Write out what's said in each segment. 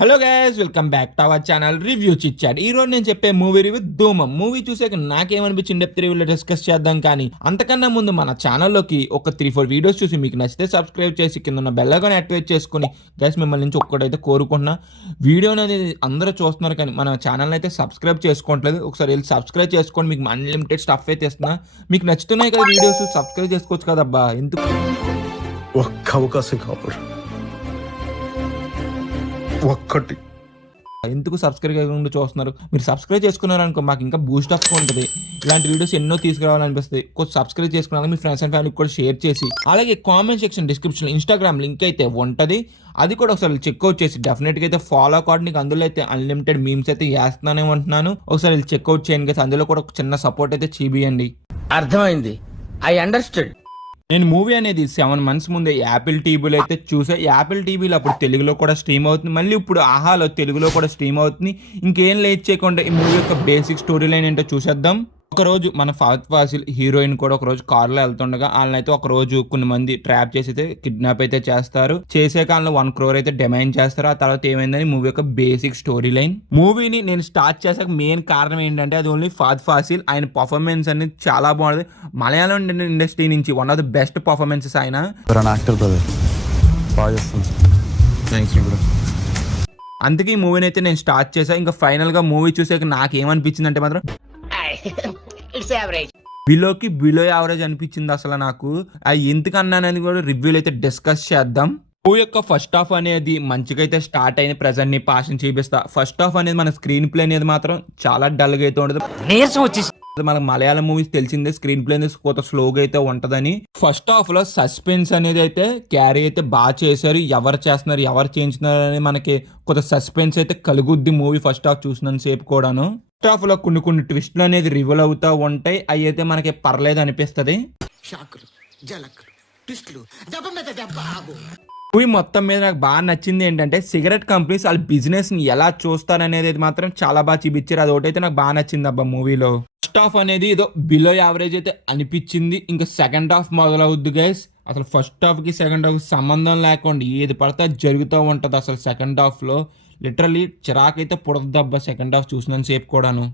Hello guys, welcome back to our channel review chit chat. ఈ రోజు నేను చెప్పే మూవీ రివ్యూ ధూమం. మూవీ చూసాక నాకేమనిపించింది డెప్త్ రివ్యూలో డిస్కస్ చేద్దాం. కానీ అంతకన్నా ముందు మన ఛానల్లోకి ఒక 3-4 వీడియోస్ చూసి మీకు నచ్చితే సబ్స్క్రైబ్ చేసి కింద ఉన్న బెల్ ఐకాన్ యాక్టివేట్ చేసుకుని గైస్ మిమ్మల్ని నుంచి ఒక్కటైతే కోరుకుంటున్నా. వీడియో అనేది అందరూ చూస్తున్నారు కానీ మన ఛానల్ అయితే సబ్స్క్రైబ్ చేసుకోవట్లేదు. ఒకసారి వెళ్ళి సబ్స్క్రైబ్ చేసుకోండి. మీకు అన్లిమిటెడ్ స్టఫ్ అయితే ఇస్తున్నా. మీకు నచ్చుతున్నాయి కదా వీడియోస్, సబ్స్క్రైబ్ చేసుకోవచ్చు కదబ్బా. ఎందుకు ఒక్క అవకాశం కావాలి, ఒక్కటి. ఎందుకు సబ్స్క్రైబ్ చేయకుండా చూస్తున్నారు? మీరు సబ్స్క్రైబ్ చేసుకున్నారనుకో మాకు ఇంకా బూస్ట్ అప్ ఉంటుంది. ఇలాంటి వీడియోస్ ఎన్నో తీసుకురావాలనిపిస్తుంది. కొంచెం సబ్స్క్రైబ్ చేసుకున్నాక మీ ఫ్రెండ్స్ అండ్ ఫ్యామిలీకి కూడా షేర్ చేసి, అలాగే కామెంట్ సెక్షన్ డిస్క్రిప్షన్లో ఇన్స్టాగ్రామ్ లింక్ అయితే ఉంటుంది. అది కూడా ఒకసారి చెక్అవుట్ చేసి డెఫినెట్గా అయితే ఫాలో అకౌంట్. నీకు అందులో అయితే అన్లిమిటెడ్ మీమ్స్ అయితే వేస్తున్నానే ఉంటున్నాను. ఒకసారి చెక్అవుట్ చేయండి కదా. అందులో కూడా ఒక చిన్న సపోర్ట్ అయితే చూపియండి. అర్థమైంది, ఐ అండర్స్టాండ్. నేను మూవీ అనేది 7 months ముందే యాపిల్ టీవీలో అయితే చూసా. యాపిల్ టీవీలో అప్పుడు తెలుగులో కూడా స్ట్రీమ్ అవుతుంది. మళ్ళీ ఇప్పుడు ఆహాలో తెలుగులో కూడా స్ట్రీమ్ అవుతుంది. ఇంకేం లేట్ చేయకుండా ఈ మూవీ యొక్క బేసిక్ స్టోరీ లైన్ ఏంటో చూసేద్దాం. ఒకరోజు మన ఫహద్ ఫాసిల్ హీరోయిన్ కూడా ఒకరోజు కారులో వెళ్తుండగా వాళ్ళనైతే ఒకరోజు కొన్ని మంది ట్రాప్ చేసి అయితే కిడ్నాప్ అయితే చేస్తారు. చేసే కాలంలో 1 crore అయితే డిమాండ్ చేస్తారు. ఆ తర్వాత ఏమైందని మూవీ యొక్క బేసిక్ స్టోరీ లైన్. మూవీని నేను స్టార్ట్ చేసాక మెయిన్ కారణం ఏంటంటే అది ఓన్లీ ఫహద్ ఫాసిల్. ఆయన పర్ఫార్మెన్స్ అనేది చాలా బాగుంది. మలయాళం ఇండస్ట్రీ నుంచి one of the best performances ఆయన. అందుకే ఈ మూవీని అయితే నేను స్టార్ట్ చేశాను. ఇంకా ఫైనల్గా మూవీ చూసాక నాకు ఏమనిపించింది అంటే మాత్రం బిలో యావరేజ్ అనిపించింది అసలు నాకు. ఎందుకన్నానని కూడా రివ్యూలు అయితే డిస్కస్ చేద్దాం. మూవీ యొక్క ఫస్ట్ హాఫ్ అనేది మంచిగా అయితే స్టార్ట్ అయింది. ప్రెజెంట్ ని పాషన్ చూపిస్తా. ఫస్ట్ హాఫ్ అనేది మన స్క్రీన్ ప్లే అనేది మాత్రం చాలా డల్ గా అయితే ఉండదు. మనకు మలయాళం మూవీస్ తెలిసిందే స్క్రీన్ ప్లే అనేది కొంత స్లోగా అయితే ఉంటదని. ఫస్ట్ హాఫ్ లో సస్పెన్స్ అనేది అయితే క్యారీ అయితే బాగా చేశారు. ఎవరు చేస్తున్నారు, ఎవరు చేయించున్నారు అని మనకి కొంత సస్పెన్స్ అయితే కలుగుద్ది మూవీ ఫస్ట్ హాఫ్ చూసినంత సేపు కూడాను. ఫస్ట్ హాఫ్ లో కొన్ని ట్విస్ట్లు అనేది రివీల్ అవుతూ ఉంటాయి. అవి అయితే మనకి పర్లేదు అనిపిస్తుంది. మూవీ మొత్తం మీద నాకు బాగా నచ్చింది ఏంటంటే సిగరెట్ కంపెనీస్ వాళ్ళ బిజినెస్ ని ఎలా చూస్తారనేది మాత్రం చాలా బాగా చూపించారు. అది ఒకటైతే నాకు బాగా నచ్చింది అబ్బా మూవీలో. ఫస్ట్ హాఫ్ అనేది ఏదో బిలో యావరేజ్ అయితే అనిపించింది. ఇంకా సెకండ్ హాఫ్ మొదలవుద్ది గైస్. అసలు ఫస్ట్ హాఫ్ కి సెకండ్ హాఫ్ సంబంధం లేకుండా ఏది పడితే జరుగుతూ ఉంటది. అసలు సెకండ్ హాఫ్ లో లిటరలీ చిరాకైతే పుడద్దబ్బా సెకండ్ హాఫ్ చూసినంత సేపు కూడాను.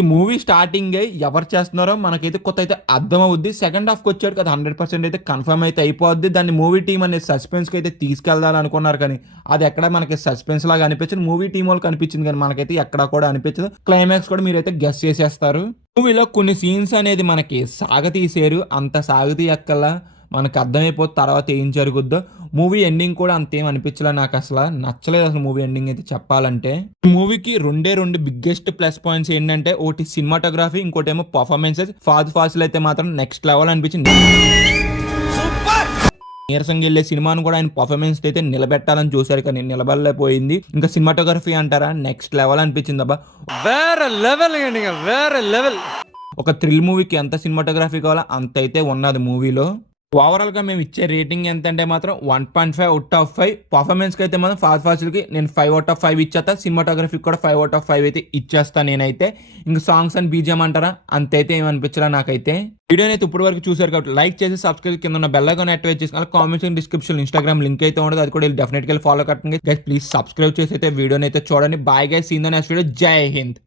ఈ మూవీ స్టార్టింగ్ ఎవరు చేస్తున్నారో మనకైతే కొత్త అయితే అర్థం అవుద్ది. సెకండ్ హాఫ్కి వచ్చాడు కదా 100% అయితే కన్ఫర్మ్ అయితే అయిపోద్ది. దాన్ని మూవీ టీం అనేది సస్పెన్స్కి అయితే తీసుకెళ్దాం అనుకున్నారు కానీ అది ఎక్కడ మనకి సస్పెన్స్ లాగా అనిపించింది. మూవీ టీం వాళ్ళకి అనిపించింది కానీ మనకైతే ఎక్కడా కూడా అనిపించదు. క్లైమాక్స్ కూడా మీరైతే గెస్ చేసేస్తారు. మూవీలో కొన్ని సీన్స్ అనేది మనకి సాగతీసారు. అంత సాగతీయక్కల్లా మనకు అర్థమైపోతుంది తర్వాత ఏం జరుగుద్దో. మూవీ ఎండింగ్ కూడా అంతేం అనిపించలే నాకు. అసలు నచ్చలేదు అసలు మూవీ ఎండింగ్ అయితే చెప్పాలంటే. మూవీకి రెండు బిగ్గెస్ట్ ప్లస్ పాయింట్స్ ఏంటంటే ఒకటి సినిమాటోగ్రఫీ, ఇంకోటి ఏమో పర్ఫార్మెన్సెస్. ఫహద్ ఫాసిల్ అయితే మాత్రం నెక్స్ట్ లెవెల్ అనిపించింది. నీరసంగా వెళ్ళే సినిమాను కూడా ఆయన పర్ఫార్మెన్స్ అయితే నిలబెట్టాలని చూశారు కానీ నిలబడలేకపోయింది. ఇంకా సినిమాటోగ్రఫీ అంటారా నెక్స్ట్ లెవెల్ అనిపించింది అబ్బా. వేరే లెవెల్. ఒక థ్రిల్ మూవీకి ఎంత సినిమాటోగ్రఫీ కావాలో అంత అయితే ఉన్నది మూవీలో. ఓవరాల్ గా మేము ఇచ్చే రేటింగ్ ఎంత అంటే మాత్రం 1.5 out of 5. పర్ఫార్మెన్స్ కి అయితే మాత్రం ఫహద్ ఫాసిల్ కి నేను 5 out of 5 ఇచ్చేస్తా. సినిమాటోగ్రఫీకి కూడా 5 out of 5 అయితే ఇచ్చేస్తాను నేనైతే. ఇంకా సాంగ్స్ అండ్ బీజిఎం అంటారా అంతైతే ఏమనిపించలే నాకైతే. వీడియోని అయితే ఇప్పుడు వరకు చూసారు కాబట్టి లైక్ చేసి సబ్స్క్రైబ్ కింద ఉన్న బెల్ ఐకాన్ యాక్టివేట్ చేసి కామెంట్స్ డిస్క్రిప్షన్ ఇన్స్టాగ్రామ్ లింక్ అయితే ఉండదు. అది కూడా డెఫినెట్ గా ఫాలో కట్టండి గైస్. ప్లీజ్ సబ్స్క్రైబ్ చేసి అయితే వీడియోని అయితే చూడండి. Bye guys, see in the next video. జై హింద్.